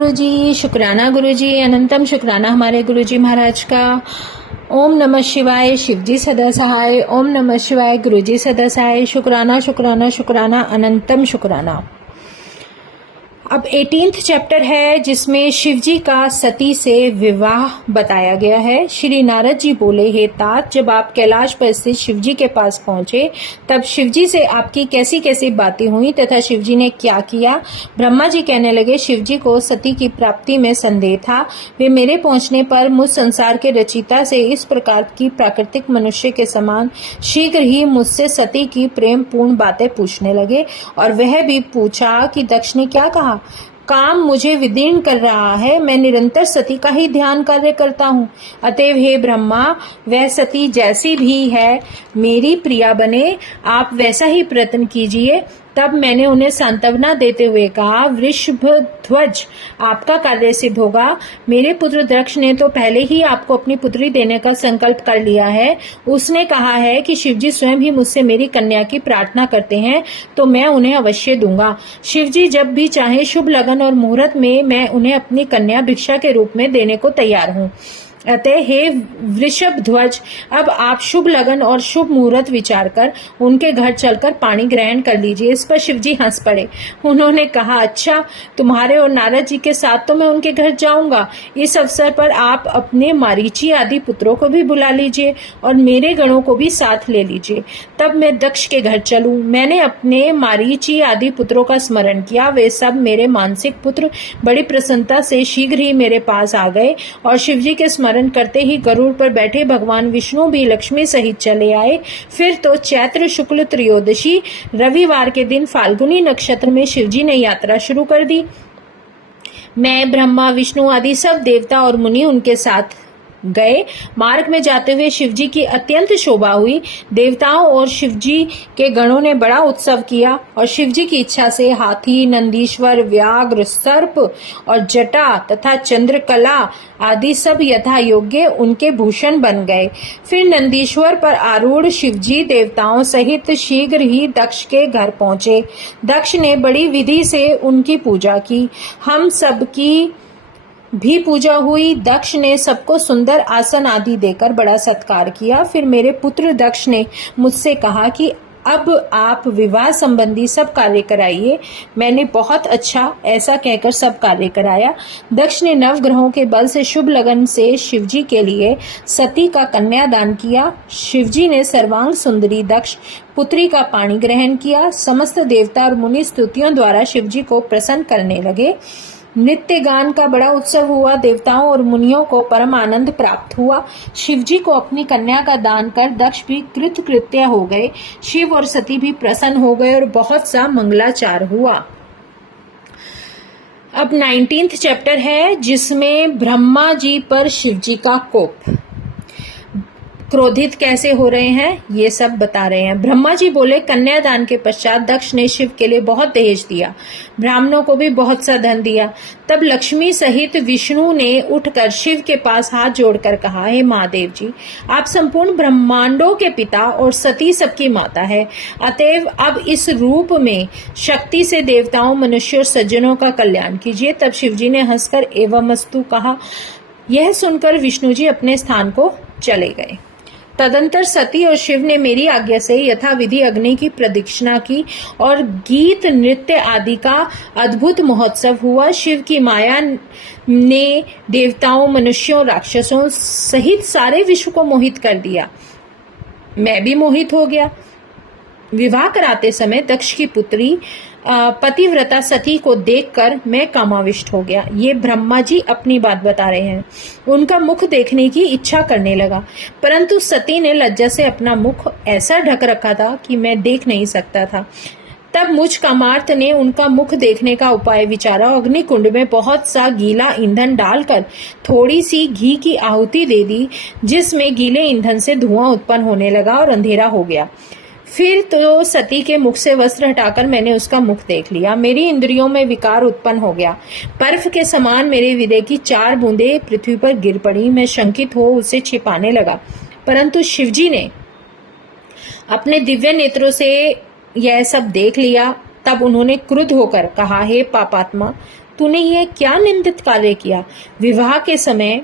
गुरुजी शुक्राना, गुरुजी अनंतम शुक्राना हमारे गुरुजी महाराज का। ओम नमः शिवाय, शिवजी सदा सहाय। ओम नमः शिवाय, गुरुजी सदा सहाय। शुक्राना शुक्राना शुक्राना अनंतम शुक्राना। अब 18th चैप्टर है जिसमें शिवजी का सती से विवाह बताया गया है। श्री नारद जी बोले, हे तात, जब आप कैलाश पर स्थित शिवजी के पास पहुंचे तब शिवजी से आपकी कैसी कैसी बातें हुई तथा शिवजी ने क्या किया। ब्रह्मा जी कहने लगे, शिवजी को सती की प्राप्ति में संदेह था। वे मेरे पहुंचने पर मुझ संसार के रचिता से इस प्रकार की प्राकृतिक मनुष्य के समान शीघ्र ही मुझसे सती की प्रेम पूर्ण बातें पूछने लगे। और वह भी पूछा कि दक्ष ने क्या कहा। काम मुझे विदीर्ण कर रहा है, मैं निरंतर सती का ही ध्यान कार्य करता हूँ। अतएव हे ब्रह्मा, वह सती जैसी भी है मेरी प्रिया बने, आप वैसा ही प्रयत्न कीजिए। तब मैंने उन्हें सांत्वना देते हुए कहा, वृषभध्वज, आपका कार्य सिद्ध होगा। मेरे पुत्र दक्ष ने तो पहले ही आपको अपनी पुत्री देने का संकल्प कर लिया है। उसने कहा है कि शिवजी स्वयं ही मुझसे मेरी कन्या की प्रार्थना करते हैं तो मैं उन्हें अवश्य दूंगा। शिवजी जब भी चाहे शुभ लगन और मुहूर्त में मैं उन्हें अपनी कन्या भिक्षा के रूप में देने को तैयार हूँ। अतः हे वृषभ ध्वज, अब आप शुभ लगन और शुभ मुहूर्त विचार कर उनके घर चलकर पानी ग्रहण कर लीजिए। इस पर शिवजी हंस पड़े। उन्होंने कहा, अच्छा, तुम्हारे और नारद जी के साथ तो मैं उनके घर जाऊंगा। इस अवसर पर आप अपने मारीची आदि पुत्रों को भी बुला लीजिए और मेरे गणों को भी साथ ले लीजिए, तब मैं दक्ष के घर चलूं। मैंने अपने मारीची आदि पुत्रों का स्मरण किया। वे सब मेरे मानसिक पुत्र बड़ी प्रसन्नता से शीघ्र ही मेरे पास आ गए और शिवजी के स्मरण करते ही गरुड़ पर बैठे भगवान विष्णु भी लक्ष्मी सहित चले आए। फिर तो चैत्र शुक्ल त्रयोदशी रविवार के दिन फाल्गुनी नक्षत्र में शिवजी ने यात्रा शुरू कर दी। मैं, ब्रह्मा, विष्णु आदि सब देवता और मुनि उनके साथ गए। मार्ग में जाते हुए शिवजी की अत्यंत शोभा हुई। देवताओं और शिवजी के गणों ने बड़ा उत्सव किया और शिवजी की इच्छा से हाथी, नंदीश्वर, व्याघ्र, सर्प और जटा तथा चंद्रकला आदि सब यथा योग्य उनके भूषण बन गए। फिर नंदीश्वर पर आरूढ़ शिवजी देवताओं सहित शीघ्र ही दक्ष के घर पहुंचे। दक्ष ने बड़ी विधि से उनकी पूजा की। हम सबकी भी पूजा हुई। दक्ष ने सबको सुंदर आसन आदि देकर बड़ा सत्कार किया। फिर मेरे पुत्र दक्ष ने मुझसे कहा कि अब आप विवाह संबंधी सब कार्य कराइए। मैंने बहुत अच्छा ऐसा कहकर सब कार्य कराया। दक्ष ने नवग्रहों के बल से शुभ लगन से शिवजी के लिए सती का कन्यादान किया। शिवजी ने सर्वांग सुंदरी दक्ष पुत्री का पाणी ग्रहण किया। समस्त देवता और मुनि स्तुतियों द्वारा शिवजी को प्रसन्न करने लगे। नित्य गान का बड़ा उत्सव हुआ। देवताओं और मुनियों को परम आनंद प्राप्त हुआ। शिवजी को अपनी कन्या का दान कर दक्ष भी कृतकृत्य हो गए। शिव और सती भी प्रसन्न हो गए और बहुत सा मंगलाचार हुआ। अब 19th चैप्टर है जिसमें ब्रह्मा जी पर शिवजी का कोप, क्रोधित कैसे हो रहे हैं ये सब बता रहे हैं। ब्रह्मा जी बोले, कन्यादान के पश्चात दक्ष ने शिव के लिए बहुत दहेज दिया, ब्राह्मणों को भी बहुत सा धन दिया। तब लक्ष्मी सहित विष्णु ने उठकर शिव के पास हाथ जोड़कर कहा, हे महादेव जी, आप संपूर्ण ब्रह्मांडों के पिता और सती सबकी माता है। अतएव अब इस रूप में शक्ति से देवताओं, मनुष्यों और सज्जनों का कल्याण कीजिए। तब शिवजी ने हंसकर एवमस्तु कहा। यह सुनकर विष्णु जी अपने स्थान को चले गए। तदंतर सती और शिव ने मेरी आज्ञा से यथाविधि अग्नि की प्रदक्षिणा की और गीत नृत्य आदि का अद्भुत महोत्सव हुआ। शिव की माया ने देवताओं, मनुष्यों, राक्षसों सहित सारे विश्व को मोहित कर दिया। मैं भी मोहित हो गया। विवाह कराते समय दक्ष की पुत्री पतिव्रता सती को देखकर मैं कामाविष्ट हो गया। ये ब्रह्मा जी अपनी बात बता रहे हैं। उनका मुख देखने की इच्छा करने लगा, परंतु सती ने लज्जा से अपना मुख ऐसा ढक रखा था कि मैं देख नहीं सकता था। तब मुझ कामार्थ ने उनका मुख देखने का उपाय विचारा। अग्नि कुंड में बहुत सा गीला ईंधन डालकर थोड़ी सी घी की आहुति दे दी, जिसमें गीले ईंधन से धुआं उत्पन्न होने लगा और अंधेरा हो गया। फिर तो सती के मुख से वस्त्र हटाकर मैंने उसका मुख देख लिया। मेरी इंद्रियों में विकार उत्पन्न हो गया। बर्फ के समान मेरे हृदय की 4 बूंदें पृथ्वी पर गिर पड़ी। मैं शंकित हो उसे छिपाने लगा, परंतु शिवजी ने अपने दिव्य नेत्रों से यह सब देख लिया। तब उन्होंने क्रुद्ध होकर कहा, हे पापात्मा, तूने यह क्या निंदित कार्य किया? विवाह के समय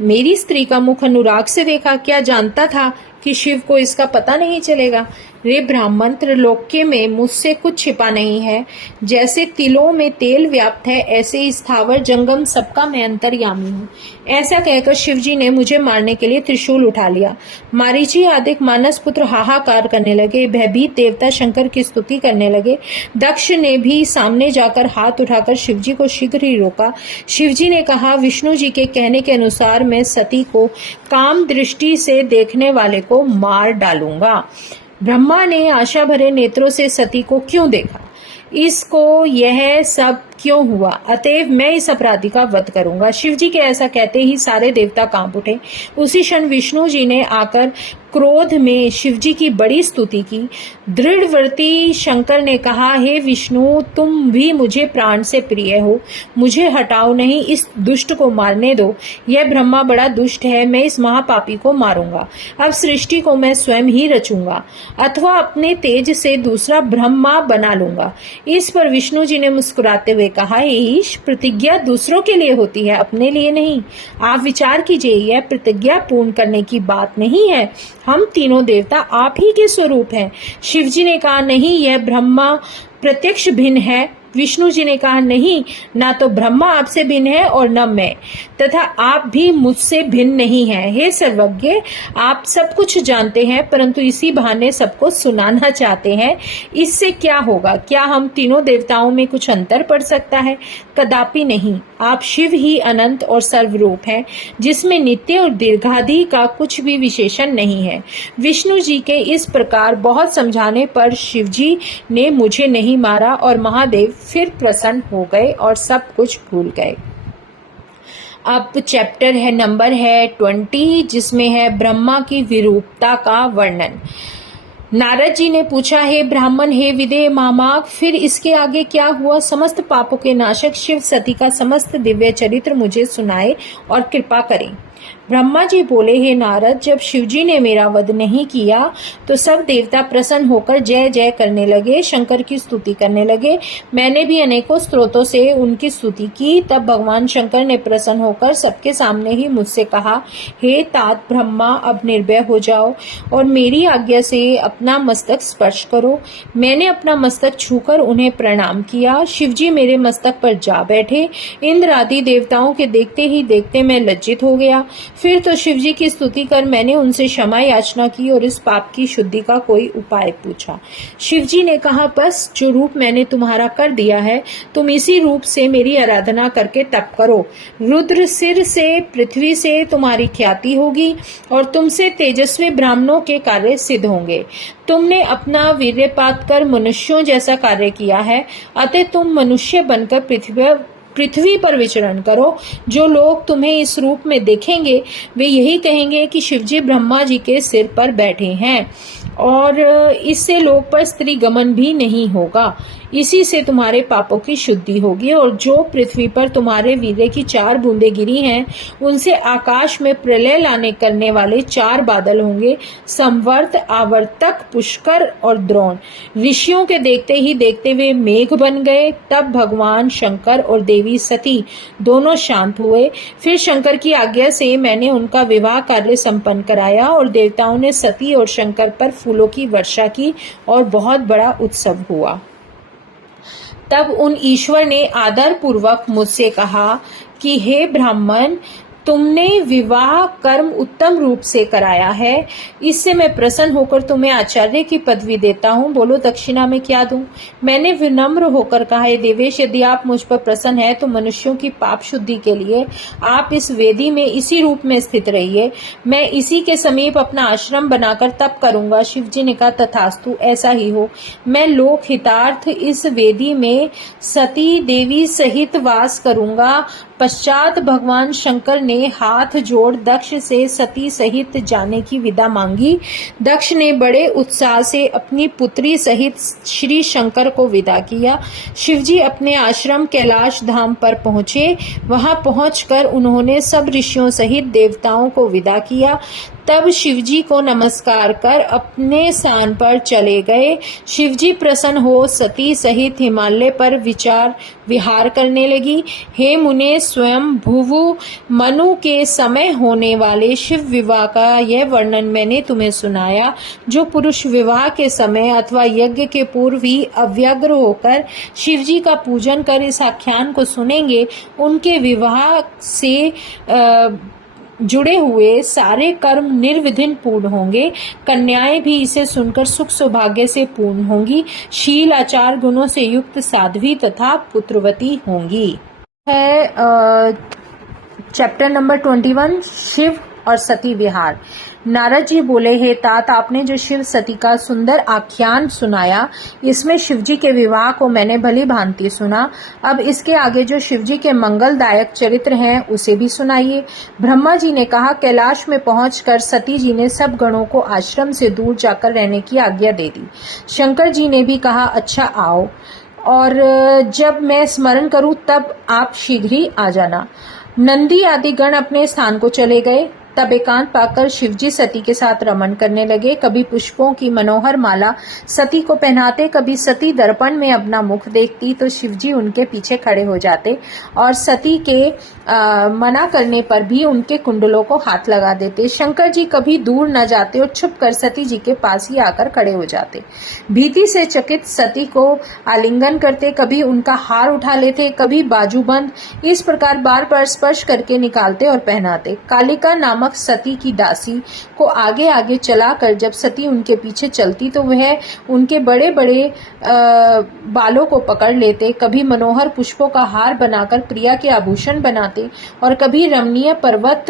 मेरी स्त्री का मुख अनुराग से देखा, क्या जानता था कि शिव को इसका पता नहीं चलेगा? रे ब्राह्मण, त्रिलोक्य में मुझसे कुछ छिपा नहीं है। जैसे तिलों में तेल व्याप्त है, ऐसे ही स्थावर जंगम सबका मैं अंतर्यामी हूँ। ऐसा कहकर शिवजी ने मुझे मारने के लिए त्रिशूल उठा लिया। मारीची आदि मानस पुत्र हाहाकार करने लगे, भयभीत देवता शंकर की स्तुति करने लगे। दक्ष ने भी सामने जाकर हाथ उठाकर शिवजी को शीघ्र ही रोका। शिवजी ने कहा, विष्णु जी के कहने के अनुसार मैं सती को काम दृष्टि से देखने वाले को मार डालूंगा। ब्रह्मा ने आशा भरे नेत्रों से सती को क्यों देखा? इसको यह सब क्यों हुआ? अतएव मैं इस अपराधी का वध करूंगा। शिवजी के ऐसा कहते ही सारे देवता कांप उठे। उसी क्षण विष्णु जी ने आकर क्रोध में शिवजी की बड़ी स्तुति की। दृढ़व्रती शंकर ने कहा, हे विष्णु, तुम भी मुझे प्राण से प्रिय हो, मुझे हटाओ नहीं, इस दुष्ट को मारने दो। यह ब्रह्मा बड़ा दुष्ट है, मैं इस महापापी को मारूंगा। अब सृष्टि को मैं स्वयं ही रचूंगा अथवा अपने तेज से दूसरा ब्रह्मा बना लूंगा। इस पर विष्णु जी ने मुस्कुराते हुए कहा, ईश, प्रतिज्ञा दूसरों के लिए होती है, अपने लिए नहीं। आप विचार कीजिए, यह प्रतिज्ञा पूर्ण करने की बात नहीं है। हम तीनों देवता आप ही के स्वरूप हैं। शिवजी ने कहा, नहीं, यह ब्रह्मा प्रत्यक्ष भिन्न है। विष्णु जी ने कहा, नहीं, ना तो ब्रह्मा आपसे भिन्न है और न मैं, तथा आप भी मुझसे भिन्न नहीं हैं। हे सर्वज्ञ, आप सब कुछ जानते हैं, परंतु इसी बहाने सबको सुनाना चाहते हैं। इससे क्या होगा? क्या हम तीनों देवताओं में कुछ अंतर पड़ सकता है? कदापि नहीं। आप शिव ही अनंत और सर्वरूप हैं, जिसमें नित्य और दीर्घादि का कुछ भी विशेषण नहीं है। विष्णु जी के इस प्रकार बहुत समझाने पर शिवजी ने मुझे नहीं मारा और महादेव फिर प्रसन्न हो गए और सब कुछ भूल गए। अब चैप्टर नंबर 20, जिसमें है ब्रह्मा की विरूपता का वर्णन। नारद जी ने पूछा, हे ब्राह्मण, हे विदेह मामाक, फिर इसके आगे क्या हुआ? समस्त पापों के नाशक शिव सती का समस्त दिव्य चरित्र मुझे सुनाए और कृपा करें। ब्रह्मा जी बोले, हे नारद, जब शिवजी ने मेरा वध नहीं किया तो सब देवता प्रसन्न होकर जय जय करने लगे, शंकर की स्तुति करने लगे। मैंने भी अनेकों स्त्रोतों से उनकी स्तुति की। तब भगवान शंकर ने प्रसन्न होकर सबके सामने ही मुझसे कहा, हे तात ब्रह्मा, अब निर्भय हो जाओ और मेरी आज्ञा से अपना मस्तक स्पर्श करो। मैंने अपना मस्तक छूकर उन्हें प्रणाम किया। शिवजी मेरे मस्तक पर जा बैठे। इंद्र आदि देवताओं के देखते ही देखते मैं लज्जित हो गया। फिर तो शिवजी की स्तुति कर मैंने उनसे क्षमा याचना की और इस पाप की शुद्धि का कोई उपाय पूछा। शिवजी ने कहा, बस जो रूप मैंने तुम्हारा कर दिया है, तुम इसी रूप से मेरी आराधना करके तप करो। रुद्र सिर से, पृथ्वी से तुम्हारी ख्याति होगी और तुमसे तेजस्वी ब्राह्मणों के कार्य सिद्ध होंगे। तुमने अपना वीर्यपात कर मनुष्यों जैसा कार्य किया है, अतः तुम मनुष्य बनकर पृथ्वी पर विचरण करो। जो लोग तुम्हें इस रूप में देखेंगे वे यही कहेंगे कि शिवजी ब्रह्मा जी के सिर पर बैठे हैं और इससे लोक पर स्त्री गमन भी नहीं होगा। इसी से तुम्हारे पापों की शुद्धि होगी और जो पृथ्वी पर तुम्हारे वीर्य की 4 बूंदें गिरी हैं, उनसे आकाश में प्रलय लाने करने वाले 4 बादल होंगे, संवर्त, आवर्तक, पुष्कर और द्रोण। ऋषियों के देखते ही देखते वे मेघ बन गए। तब भगवान शंकर और देवी सती दोनों शांत हुए। फिर शंकर की आज्ञा से मैंने उनका विवाह कार्य संपन्न कराया और देवताओं ने सती और शंकर पर फूलों की वर्षा की और बहुत बड़ा उत्सव हुआ। तब उन ईश्वर ने आदर पूर्वक मुझसे कहा कि हे ब्राह्मण, तुमने विवाह कर्म उत्तम रूप से कराया है, इससे मैं प्रसन्न होकर तुम्हें आचार्य की पदवी देता हूँ। बोलो, दक्षिणा में क्या दूं? मैंने विनम्र होकर कहा, हे देवेश, यदि आप मुझ पर प्रसन्न है तो मनुष्यों की पाप शुद्धि के लिए आप इस वेदी में इसी रूप में स्थित रहिए। मैं इसी के समीप अपना आश्रम बनाकर तप करूंगा। शिवजी ने कहा, तथास्तु, ऐसा ही हो। मैं लोक हितार्थ इस वेदी में सती देवी सहित वास करूंगा। पश्चात भगवान शंकर ने हाथ जोड़ दक्ष से सती सहित जाने की विदा मांगी। दक्ष ने बड़े उत्साह से अपनी पुत्री सहित श्री शंकर को विदा किया। शिवजी अपने आश्रम कैलाश धाम पर पहुंचे। वहां पहुंचकर उन्होंने सब ऋषियों सहित देवताओं को विदा किया। तब शिवजी को नमस्कार कर अपने स्थान पर चले गए। शिवजी प्रसन्न हो सती सहित हिमालय पर विहार करने लगी। हे मुने, स्वयं भुवु मनु के समय होने वाले शिव विवाह का यह वर्णन मैंने तुम्हें सुनाया। जो पुरुष विवाह के समय अथवा यज्ञ के पूर्व ही अव्यग्र होकर शिवजी का पूजन कर इस आख्यान को सुनेंगे, उनके विवाह से जुड़े हुए सारे कर्म निर्विघ्न पूर्ण होंगे। कन्याएं भी इसे सुनकर सुख सौभाग्य से पूर्ण होंगी। शील आचार गुणों से युक्त साध्वी तथा पुत्रवती होंगी। है चैप्टर नंबर 21, शिव और सती विहार। नारद जी बोले, हे तात, आपने जो शिव सती का सुंदर आख्यान सुनाया, इसमें शिवजी के विवाह को मैंने भली भांति सुना। अब इसके आगे जो शिवजी के मंगलदायक चरित्र हैं उसे भी सुनाइए। ब्रह्मा जी ने कहा, कैलाश में पहुंचकर सती जी ने सब गणों को आश्रम से दूर जाकर रहने की आज्ञा दे दी। शंकर जी ने भी कहा, अच्छा आओ, और जब मैं स्मरण करूं तब आप शीघ्र ही आ जाना। नंदी आदि गण अपने स्थान को चले गए। तब एकांत पाकर शिवजी सती के साथ रमन करने लगे। कभी पुष्पों की मनोहर माला सती को पहनाते, कभी सती दर्पण में अपना मुख देखती तो शिवजी उनके पीछे खड़े हो जाते और सती के मना करने पर भी उनके कुंडलों को हाथ लगा देते। शंकर जी कभी दूर न जाते और छुप कर सती जी के पास ही आकर खड़े हो जाते। भीति से चकित सती को आलिंगन करते, कभी उनका हार उठा लेते, कभी बाजूबंद, इस प्रकार बार बार स्पर्श करके निकालते और पहनाते। कालिका नामक सती की दासी को आगे आगे चलाकर जब सती उनके पीछे चलती तो वह उनके बड़े बड़े बालों को पकड़ लेते, कभी मनोहर पुष्पों का हार बनाकर प्रिया के आभूषण बनाते और कभी रमणीय पर्वत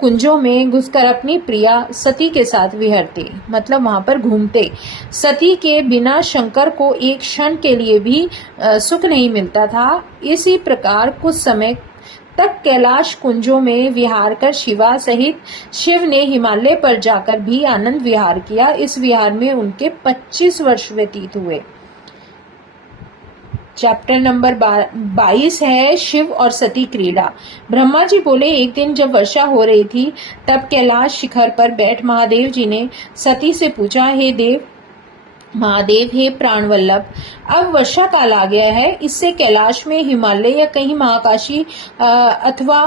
कुंजों में घुसकर अपनी प्रिया सती के साथ विहरते, मतलब वहां पर घूमते। सती के बिना शंकर को एक क्षण के लिए भी सुख नहीं मिलता था। इसी प्रकार कुछ समय तक कैलाश कुंजों में विहार कर शिवा सहित शिव ने हिमालय पर जाकर भी आनंद विहार किया। इस विहार में उनके 25 वर्ष व्यतीत हुए। चैप्टर नंबर 22 है शिव और सती क्रीड़ा। ब्रह्मा जी बोले, एक दिन जब वर्षा हो रही थी तब कैलाश शिखर पर बैठ महादेव जी ने सती से पूछा, हे देव महादेव, हे प्राण वल्लभ, अब वर्षा काल आ गया है, इससे कैलाश में, हिमालय या कहीं महाकाशी अथवा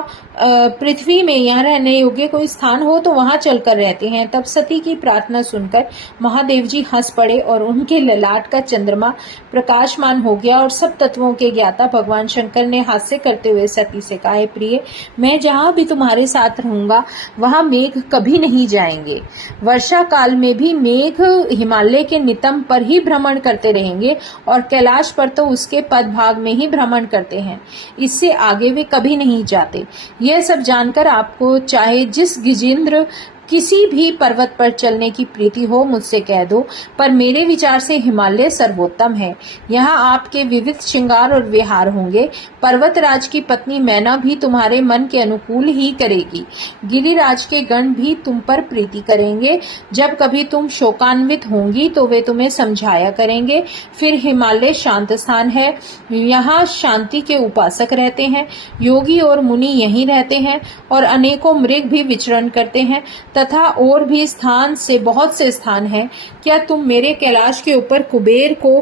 पृथ्वी में यहाँ रहने योग्य कोई स्थान हो तो वहां चलकर रहते हैं। तब सती की प्रार्थना सुनकर महादेव जी हंस पड़े और उनके ललाट का चंद्रमा प्रकाशमान हो गया और सब तत्वों के ज्ञाता भगवान शंकर ने हास्य करते हुए सती से कहा, प्रिय, मैं जहाँ भी तुम्हारे साथ रहूंगा वहां मेघ कभी नहीं जाएंगे। वर्षा काल में भी मेघ हिमालय के नितंब पर ही भ्रमण करते रहेंगे और कैलाश पर तो उसके पदभाग में ही भ्रमण करते हैं, इससे आगे वे कभी नहीं जाते। यह सब जानकर आपको चाहे जिस गिजेंद्र किसी भी पर्वत पर चलने की प्रीति हो मुझसे कह दो, पर मेरे विचार से हिमालय सर्वोत्तम है। यहाँ आपके विविध श्रृंगार और विहार होंगे। पर्वतराज की पत्नी मैना भी तुम्हारे मन के अनुकूल ही करेगी। गिरिराज के गण भी तुम पर प्रीति करेंगे। जब कभी तुम शोकान्वित होंगी तो वे तुम्हें समझाया करेंगे। फिर हिमालय शांत स्थान है, यहाँ शांति के उपासक रहते हैं। योगी और मुनि यहीं रहते हैं और अनेकों मृग भी विचरण करते हैं तथा और भी स्थान से बहुत से स्थान हैं। क्या तुम मेरे कैलाश के ऊपर कुबेर को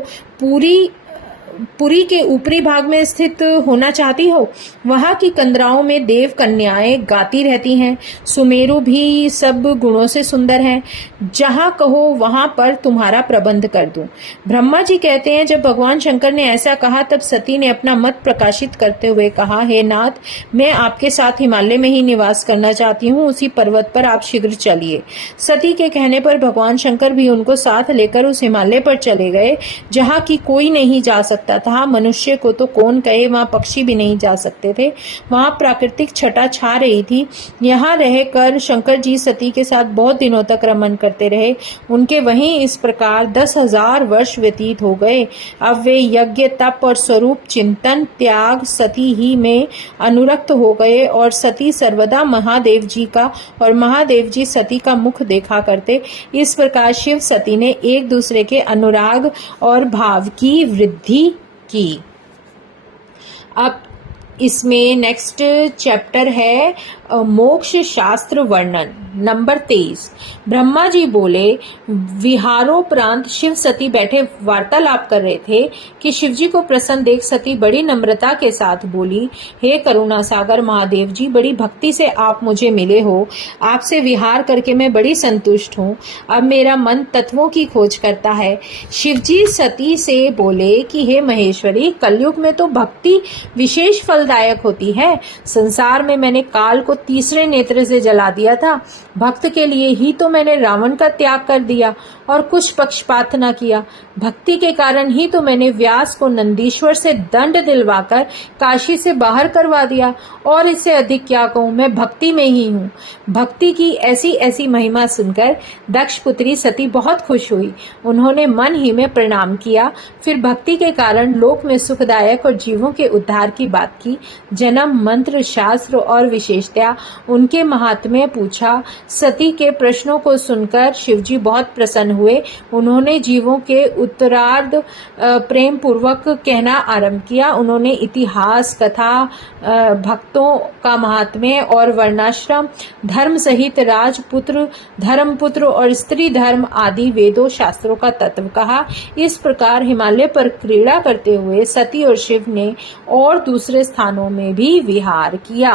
पुरी के ऊपरी भाग में स्थित होना चाहती हो? वहां की कंदराओं में देव कन्याएं गाती रहती हैं। सुमेरु भी सब गुणों से सुंदर है। जहां कहो वहां पर तुम्हारा प्रबंध कर दूं। ब्रह्मा जी कहते हैं, जब भगवान शंकर ने ऐसा कहा तब सती ने अपना मत प्रकाशित करते हुए कहा, हे नाथ, मैं आपके साथ हिमालय में ही निवास करना चाहती हूँ। उसी पर्वत पर आप शीघ्र चलिए। सती के कहने पर भगवान शंकर भी उनको साथ लेकर उस हिमालय पर चले गए जहाँ की कोई नहीं जा सकता था। मनुष्य को तो कौन कहे, वहां पक्षी भी नहीं जा सकते थे। वहां प्राकृतिक छटा छा रही थी। यहाँ रहकर शंकर जी सती के साथ बहुत दिनों तक रमन करते रहे। उनके वहीं इस प्रकार 10,000 वर्ष व्यतीत हो गए। अब वे यज्ञ, तप और स्वरूप चिंतन, त्याग, सती ही में अनुरक्त हो गए और सती सर्वदा महादेव जी का और महादेव जी सती का मुख देखा करते। इस प्रकार शिव सती ने एक दूसरे के अनुराग और भाव की वृद्धि की। अब इसमें नेक्स्ट चैप्टर है मोक्ष शास्त्र वर्णन नंबर 23। ब्रह्मा जी बोले, विहारोपरांत शिव सती बैठे वार्तालाप कर रहे थे कि शिव जी को प्रसन्न देख सती बड़ी नम्रता के साथ बोली, हे करुणा सागर महादेव जी, बड़ी भक्ति से आप मुझे मिले हो, आपसे विहार करके मैं बड़ी संतुष्ट हूँ। अब मेरा मन तत्वों की खोज करता है। शिव जी सती से बोले कि हे महेश्वरी, कलयुग में तो भक्ति विशेष फलदायक होती है। संसार में मैंने काल को तीसरे नेत्र से जला दिया था। भक्त के लिए ही तो मैंने रावण का त्याग कर दिया और कुछ पक्षपात न किया। भक्ति के कारण ही तो मैंने व्यास को नंदीश्वर से दंड दिलवाकर काशी से बाहर करवा दिया। और इससे अधिक क्या कहूँ, मैं भक्ति में ही हूँ। भक्ति की ऐसी ऐसी महिमा सुनकर दक्ष पुत्री सती बहुत खुश हुई। उन्होंने मन ही में प्रणाम किया। फिर भक्ति के कारण लोक में सुखदायक और जीवों के उद्धार की बात की। जन्म, मंत्र, शास्त्र और विशेषतया उनके महात्म्य पूछा। सती के प्रश्नों को सुनकर शिवजी बहुत प्रसन्न हुए। उन्होंने जीवों के उत्तरार्ध प्रेम पूर्वक कहना आरंभ किया। उन्होंने इतिहास, कथा, भक्तों का महात्म्य और वर्णाश्रम धर्म सहित राजपुत्र, धर्मपुत्र और स्त्री धर्म आदि वेदों शास्त्रों का तत्व कहा। इस प्रकार हिमालय पर क्रीड़ा करते हुए सती और शिव ने और दूसरे स्थानों में भी विहार किया।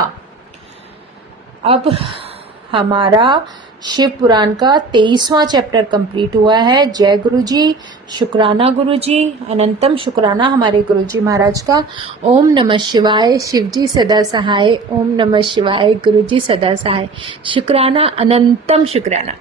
अब हमारा शिव पुराण का 23वां चैप्टर कंप्लीट हुआ है। जय गुरु जी, शुक्राना गुरु जी, अनंतम शुक्राना हमारे गुरु जी महाराज का। ओम नमः शिवाय, शिव जी सदा सहाय। ओम नमः शिवाय, गुरु जी सदा सहाय। शुक्राना, अनंतम शुक्राना।